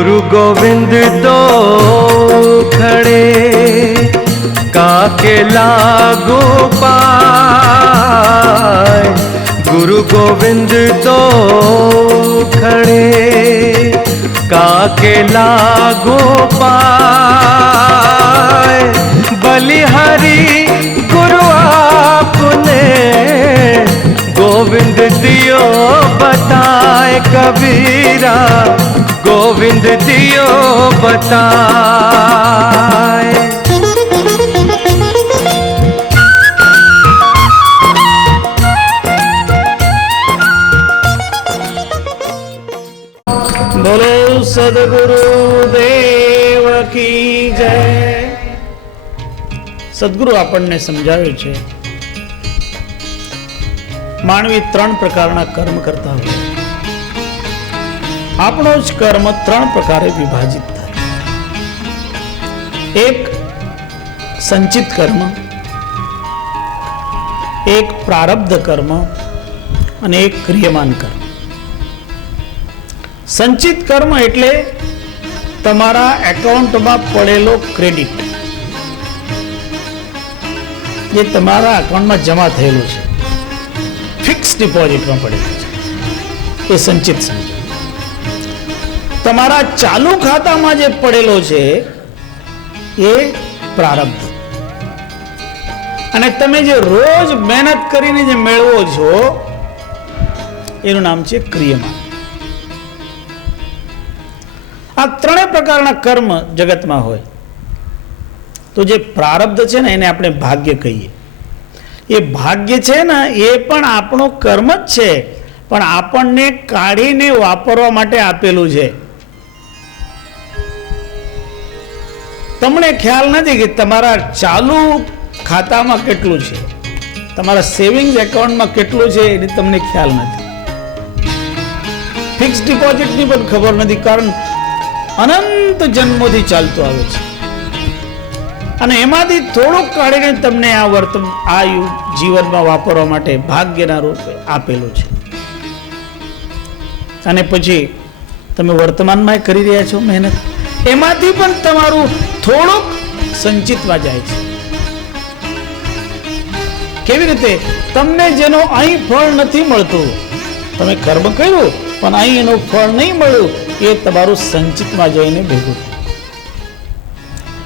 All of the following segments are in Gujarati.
गुरु गोविंद तो खड़े काके लागू पाए। गुरु गोविंद तो खड़े काके लागू पाए। बलिहारी गुरु आपने गोविंद दियो बताए। कबीरा गोविंद दियो बताए। બોલો સદગુરુ દેવ કી જય। સદગુરુ આપણને સમજાવે છે માનવી ત્રણ પ્રકારના કર્મ કરતા હોય। આપણો જ કર્મ ત્રણ પ્રકારે વિભાજિત થાય। એક સંચિત કર્મ, એક પ્રારબ્ધ કર્મ અને એક ક્રિયમાન કર્મ। સંચિત કર્મ એટલે તમારા એકાઉન્ટમાં પડેલો ક્રેડિટ, જે તમારા એકાઉન્ટમાં જમા થયેલું છે, ફિક્સ ડિપોઝિટમાં પડેલું છે, એ સંચિત સમજો। તમારા ચાલુ ખાતામાં જે પડેલો છે એ પ્રારબ્ધ, અને તમે જે રોજ મહેનત કરીને જે મેળવો છો એનું નામ છે ક્રિયમાન। આ ત્રણેય પ્રકારના કર્મ જગતમાં હોય તો જે પ્રારબ્ધ છે ને એને આપણે ભાગ્ય કહીએ। એ ભાગ્ય છે ને એ પણ આપણું કર્મ જ છે, પણ આપણને કાઢીને વાપરવા માટે આપેલું છે। તમને ખ્યાલ નથી કે તમારા ચાલુ ખાતામાં કેટલું છે, તમારા સેવિંગ્સ એકાઉન્ટમાં કેટલું છે એની તમને ખ્યાલ નથી। ફિક્સ ડિપોઝિટની પણ ખબર નથી, કારણ અનંત જન્મોથી ચાલતું આવે છે, અને એમાંથી થોડુંક કાઢીને તમને આ જીવનમાં વાપરવા માટે ભાગ્યના રૂપે આપેલું છે। અને પછી તમે વર્તમાનમાં કરી રહ્યા છો મહેનત, એમાંથી પણ તમારું થોડુંક સંચિતમાં જાય છે। કેવી રીતે? તમને જેનો અહીં ફળ નથી મળતું, તમે કર્મ કર્યું પણ અહીં એનું ફળ નહીં મળ્યું, એ તમારું સંચિતમાં જઈને ભેગું થાય,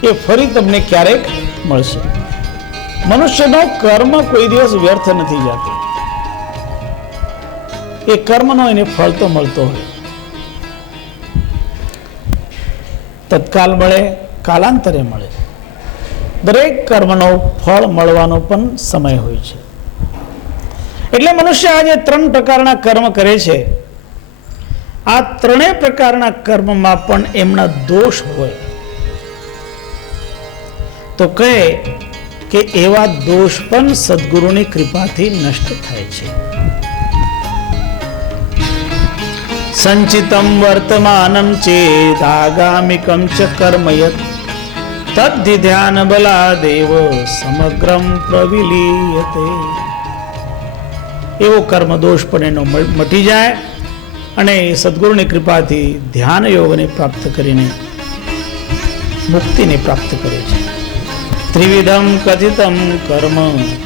એ ફરી તમને ક્યારેક મળશે। મનુષ્યનો કર્મ કોઈ દિવસ વ્યર્થ નથી જતો, એ કર્મનો એને ફળ તો મળતો હોય। તત્કાલ મળે, કાલાંતરે મળે, દરેક કર્મનો ફળ મળવાનો પણ સમય હોય છે। એટલે મનુષ્ય આજે ત્રણ પ્રકારના કર્મ કરે છે, આ ત્રણેય પ્રકારના કર્મમાં પણ એમના દોષ હોય તો કહે કે એવા દોષ પણ સદગુરુની કૃપાથી નષ્ટ થાય છે। સંચિતમ વર્તમાનમ ચેત આગામિકમ ચ કર્મયત તદ્ધિ ધ્યાન બલાદેવ સમગ્રમ પ્રવિલીયતે। એવો કર્મ દોષ પણ એનો મટી જાય અને સદગુરુની કૃપાથી ધ્યાન યોગને પ્રાપ્ત કરીને મુક્તિને પ્રાપ્ત કરે છે। ત્રિવિધમ કથિતમ કર્મ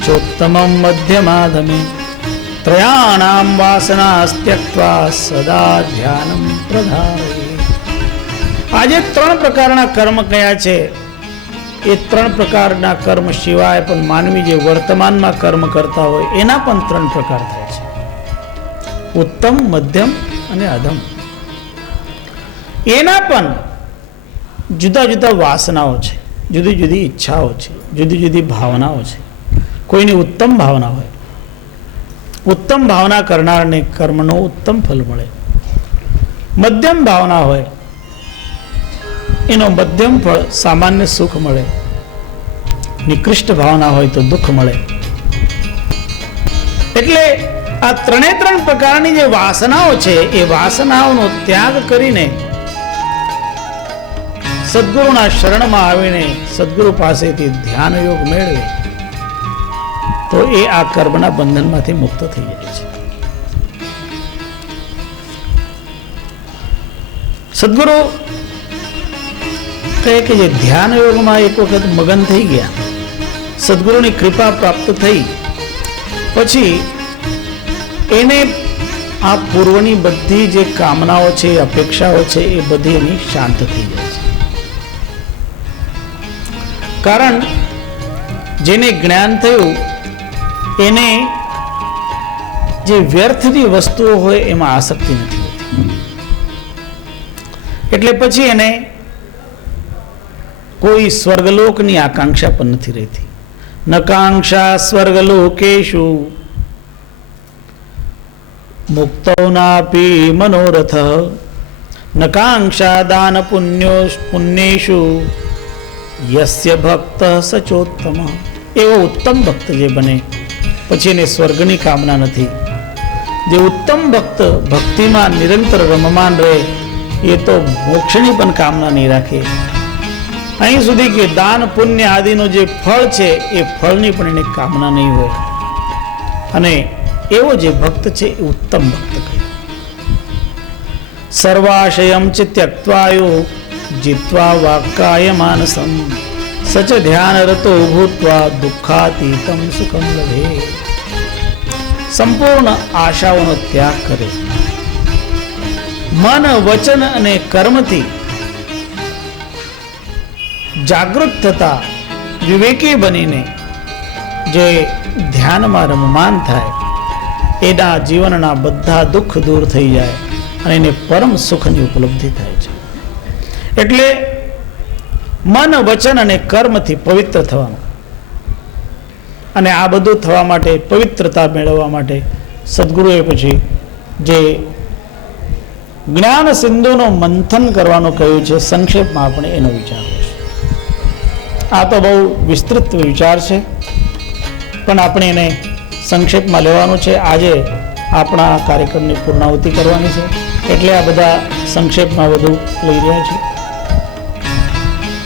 ચોત્તમમ મધ્યમાધમે ત્રયાણામ વાસના ત્યક્ત્વા સદા ધ્યાનમ પ્રધારે। આજે ત્રણ પ્રકારના કર્મ કયા છે, એ ત્રણ પ્રકારના કર્મ સિવાય પણ માનવી જે વર્તમાનમાં કર્મ કરતા હોય એના પણ ત્રણ પ્રકાર થાય છે, ઉત્તમ, મધ્યમ અને અધમ। એના પણ જુદા જુદા વાસનાઓ છે, જુદી જુદી ઈચ્છાઓ છે, જુદી જુદી ભાવનાઓ છે। કોઈની ઉત્તમ ભાવના હોય, ઉત્તમ ભાવના કરનારને કર્મનો ઉત્તમ ફલ મળે। મધ્યમ ભાવના હોય, એનો મધ્યમ ફળ સામાન્ય સુખ મળે। નિકૃષ્ટ ભાવના હોય તો દુઃખ મળે। એટલે આ ત્રણ પ્રકારની જે વાસનાઓ છે એ વાસનાઓનો ત્યાગ કરીને સદગુરુના શરણમાં આવીને સદગુરુ પાસેથી ધ્યાન યોગ મેળવે તો એ આ કર્મના બંધનમાંથી મુક્ત થઈ જાય છે। સદગુરુ કહે કે જે ધ્યાન યોગમાં એક વખત મગન થઈ ગયા, સદગુરુની કૃપા પ્રાપ્ત થઈ, પછી એને આ પૂર્વની બધી જે કામનાઓ છે, અપેક્ષાઓ છે, એ બધી એની શાંત થઈ જાય છે. કારણ જેને જ્ઞાન થયું એને જે વ્યર્થની વસ્તુઓ હોય એમાં આસક્તિ નથી હોતી. એટલે પછી એને કોઈ સ્વર્ગલોકની આકાંક્ષા પણ નથી રહેતી. નકાંક્ષા સ્વર્ગલોકેશુ મુક્તૌનાપી મનોરથ નકાંક્ષા દાન પુણ્યેષુ યસ્ય ભક્ત સચોત્તમ. એવો ઉત્તમ ભક્ત જે બને પછી એને સ્વર્ગની કામના નથી. જે ઉત્તમ ભક્ત ભક્તિમાં નિરંતર રમમાન રહે એ તો મોક્ષની પણ કામના નહીં રાખે. અહીં સુધી કે દાન પુણ્ય આદિનું જે ફળ છે એ ફળની પણ એને કામના નહીં હોય. અને એવો જે ભક્ત છે એ ઉત્તમ ભક્ત કહે. સર્વાશયમ ચ ત્યક્ત્વાયો જીત્વા વાક્કાય માનસમ સચ ધ્યાન રતો ભૂત્વા દુઃખાતીતમ સુખમ લભે. સંપૂર્ણ આશાઓનો ત્યાગ કરે, મન વચન અને કર્મથી જાગૃત થતા વિવેકી બનીને જે ધ્યાનમાં રમમાન થાય એના જીવનના બધા દુઃખ દૂર થઈ જાય અને એને પરમ સુખની ઉપલબ્ધિ થાય છે. એટલે મન વચન અને કર્મથી પવિત્ર થવાનું, અને આ બધું થવા માટે, પવિત્રતા મેળવવા માટે સદગુરુએ પછી જે જ્ઞાન સિંધુનો મંથન કરવાનું કહ્યું છે, સંક્ષેપમાં આપણે એનો વિચાર કરીશું. આ તો બહુ વિસ્તૃત વિચાર છે, પણ આપણે એને સંક્ષેપમાં લેવાનું છે. આજે આપણા કાર્યક્રમની પૂર્ણાહુતિ કરવાની છે, એટલે આ બધા સંક્ષેપમાં બધું લઈ રહ્યા છે.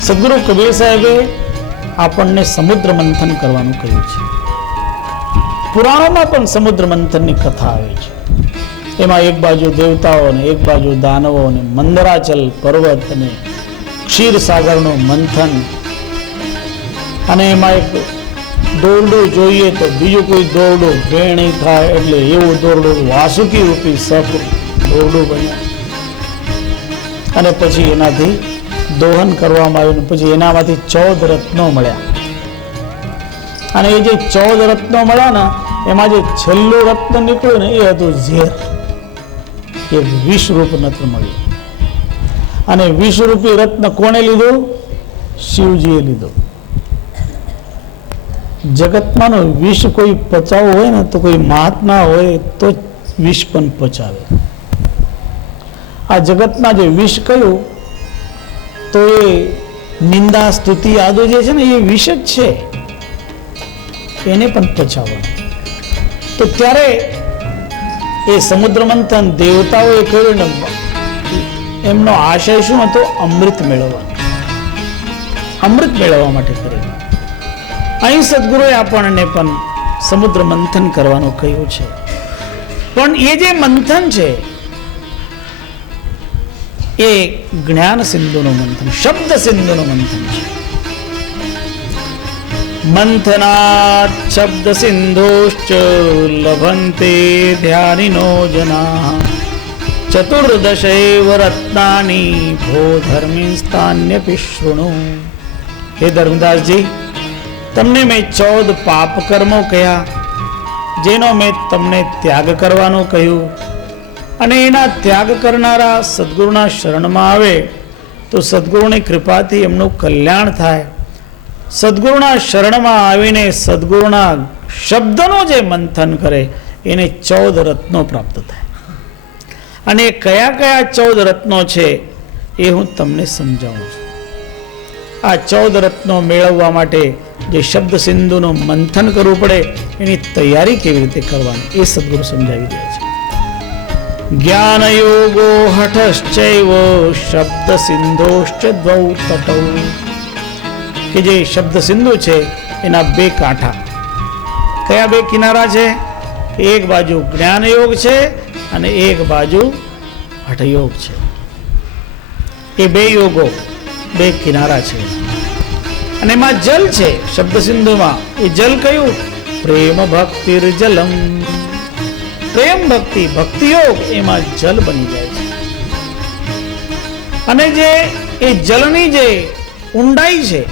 સદગુરુ કબીર સાહેબે આપણને સમુદ્ર મંથન કરવાનું કહ્યું છે. પુરાણોમાં પણ સમુદ્ર મંથનની કથા આવે છે. એમાં એક બાજુ દેવતાઓ અને એક બાજુ દાનવો અને મંદરાચલ પર્વત અને ક્ષીરસાગરનું મંથન, અને એમાં એક દોરડું જોઈએ તો બીજું કોઈ દોરડું ભેળ નહીં થાય, એટલે એવું દોરડું વાસુકી રૂપી સપ દોરડું બન્યા. અને પછી એનાથી દોહન કરવામાં આવ્યું. પછી એનામાંથી 14 રત્નો મળ્યા. અને એ જે 14 રત્નો મળ્યા ને એમાં જે છેલ્લું રત્ન નીકળ્યું ને એ હતું ઝેર. એ વિષરૂપ રત્ન મળ્યું. અને વિષરૂપી રત્ન કોણે લીધું? શિવજીએ લીધું. જગતમાં વિષ કોઈ પચાવવું હોય ને તો કોઈ મહાત્મા હોય તો વિષ પણ પચાવે. આ જગતમાં જે વિષ કયું તો એ નિંદા સ્તુતિ આદુ જે છે ને એ વિષ જ છે, એને પણ પચાવવાનું. તો ત્યારે એ સમુદ્ર મંથન દેવતાઓએ કર્યું ને એમનો આશય શું હતો? અમૃત મેળવવાનો. અમૃત મેળવવા માટે કર્યું. અહીં સદગુરુએ આપણને પણ સમુદ્ર મંથન કરવાનું કહ્યું છે. પણ એ જે મંથન છે એ જ્ઞાન સિંધુનું મંથન, શબ્દ સિંધુનું મંથન છે. મંથનાત શબ્દ સિંધુશ્ચ લભંતે ધ્યાનિનો જના ચતુર્દશૈવ રત્નાની ભો ધર્મિસ્તાન્યપી શૃણુ. હે ધર્મદાસજી, તમને મેં 14 પાપ કર્મો કહ્યા, જેનો મેં તમને ત્યાગ કરવાનું કહ્યું. અને એના ત્યાગ કરનારા સદગુરુના શરણમાં આવે તો સદગુરુની કૃપાથી એમનું કલ્યાણ થાય. સદગુરુના શરણમાં આવીને સદગુરુના શબ્દનો જે મંથન કરે એને 14 રત્નો પ્રાપ્ત થાય. અને કયા કયા 14 રત્નો છે એ હું તમને સમજાવું છું. આ 14 રત્નો મેળવવા માટે જે શબ્દ સિંધુનું મંથન કરવું પડે એની તૈયારી કેવી રીતે કરવાની એ સદગુરુ સમજાવી રહ્યા છે. જ્ઞાન યોગો હઠશ્ચૈવ શબ્દ સિંધોશ્ચ દ્વૌ તટૌ. કે જે શબ્દ સિંધુ છે એના 2 કાંઠા. કયા 2 કિનારા છે? એક બાજુ જ્ઞાન યોગ છે અને એક બાજુ હઠયોગ છે. એ 2 યોગો બે કિનારા છે અને એમાં જલ છે. શબ્દ સિંધુમાં એ જલ કયું? પ્રેમ ભક્તિર જલમ. પ્રેમ ભક્તિ, ભક્તિ યોગ એમાં જલ બની જાય છે. અને જે એ જલની જે ઊંડાઈ છે,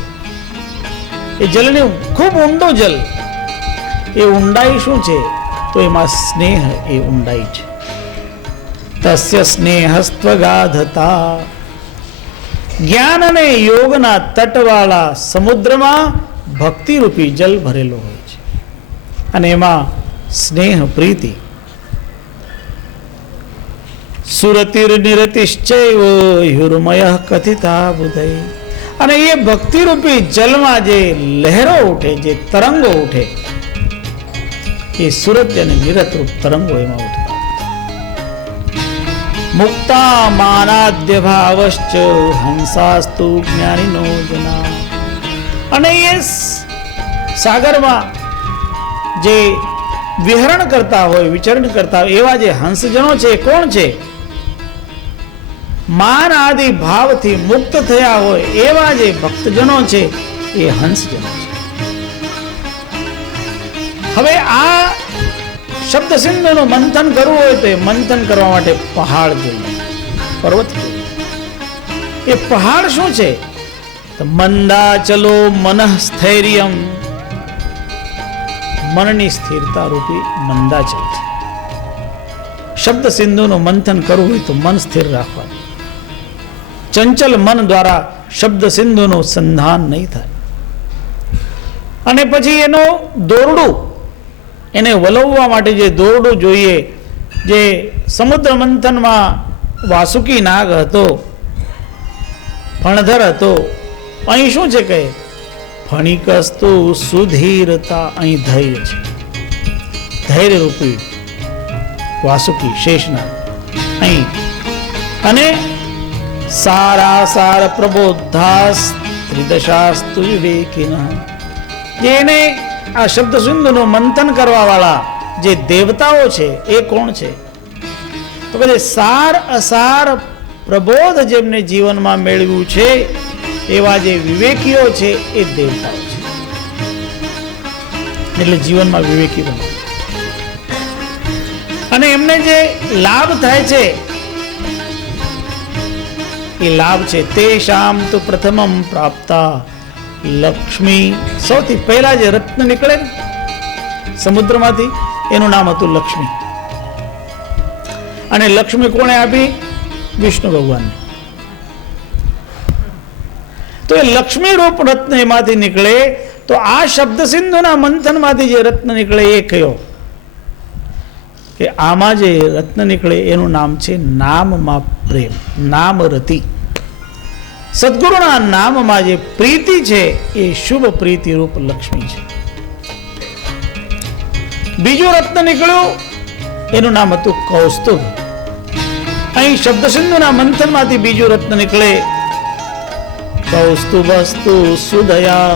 એ જલની ખૂબ ઊંડો જલ, એ ઊંડાઈ શું છે? તો એમાં સ્નેહ એ ઊંડાઈ છે. તસ્ય સ્નેહસ્ત્વગાધતા. જ્ઞાન અને યોગના તટવાળા સમુદ્રમાં ભક્તિરૂપી જલ ભરેલો હોય છે અને એમાં સ્નેહ પ્રીતિ. સુરતિર નિરતિશ્ચૈવ યુર્મય કથિતા બુધૈ. અને એ ભક્તિરૂપી જલમાં જે લહેરો ઉઠે, જે તરંગો ઉઠે, એ સુરત અને નિરતરૂપ તરંગો એમાં ઉઠતા. મુક્તા માનાદ્ય ભાવશ્ચ હંસાસ્તુ જ્ઞાનીનો જના. અને એ સાગરમાં જે વિહરણ કરતા હોય, વિચરણ કરતા હોય એવા જે હંસજનો છે, કોણ છે? માન આદિ ભાવથી મુક્ત થયા હોય એવા જે ભક્તજનો છે, એ હંસજનો છે. હવે આ શબ્દ સિંધુનું મંથન કરવું હોય તો એ મંથન કરવા માટે પહાડ જોઈએ, પર્વત જોઈએ. એ પહાડ શું છે? તો મંદાચલો મનઃ સ્થૈર્યમ. મનની સ્થિરતા રૂપી મંદાચલ છે. શબ્દ સિંધુનું મંથન કરવું હોય તો મન સ્થિર રાખવાનું. ચંચલ મન દ્વારા શબ્દ સિંધુનું સંધાન નહીં થાય. અને પછી એનો દોરડું, એને વલવવા માટે જે દોરડું જોઈએ, જે સમુદ્ર મંથનમાં વાસુકી નાગ હતો, ફણધર હતો, અહીં શું છે કહે? ફણિકસ્તુ સુધીરતા. અહીં ધૈર્ય છે, ધૈર્ય રૂપી વાસુકી શેષનાગ અહીં. અને સારાસાર પ્રબોધાસ ત્રિદશાસ્તુ વિવેકિનઃ. જેને આ શબ્દ સિંધુનું મંથન કરવા વાળા જે દેવતાઓ છે એ કોણ છે? તો કે સાર અસાર પ્રબોધ જેમને જીવનમાં મેળવ્યું છે એવા જે વિવેકીઓ છે એ દેવતાઓ છે. એટલે જીવનમાં વિવેકી બને. અને એમને જે લાભ થાય છે એ લાભ છે તેષામ તો પ્રથમમ પ્રાપ્તા લક્ષ્મી. સૌથી પહેલા જે રત્ન નીકળે સમુદ્રમાંથી એનું નામ હતું લક્ષ્મી. અને લક્ષ્મી કોણે આપી? વિષ્ણુ ભગવાન. તો એ લક્ષ્મી રૂપ રત્ન એમાંથી નીકળે. તો આ શબ્દ સિંધુના મંથનમાંથી જે રત્ન નીકળે એ કયો? કે આમાં જે રત્ન નીકળે એનું નામ છે નામમાં પ્રેમ, નામ રતિ. સદગુરુના નામમાં જે પ્રીતિ છે એ શુભ પ્રીતિ રૂપ લક્ષ્મી છે. બીજું રત્ન નીકળ્યું એનું નામ હતું કૌસ્તુભ. અહીં શબ્દ સિંધુના મંથનમાંથી બીજું રત્ન નીકળે કૌસ્તુભસ્તુ સુદયા.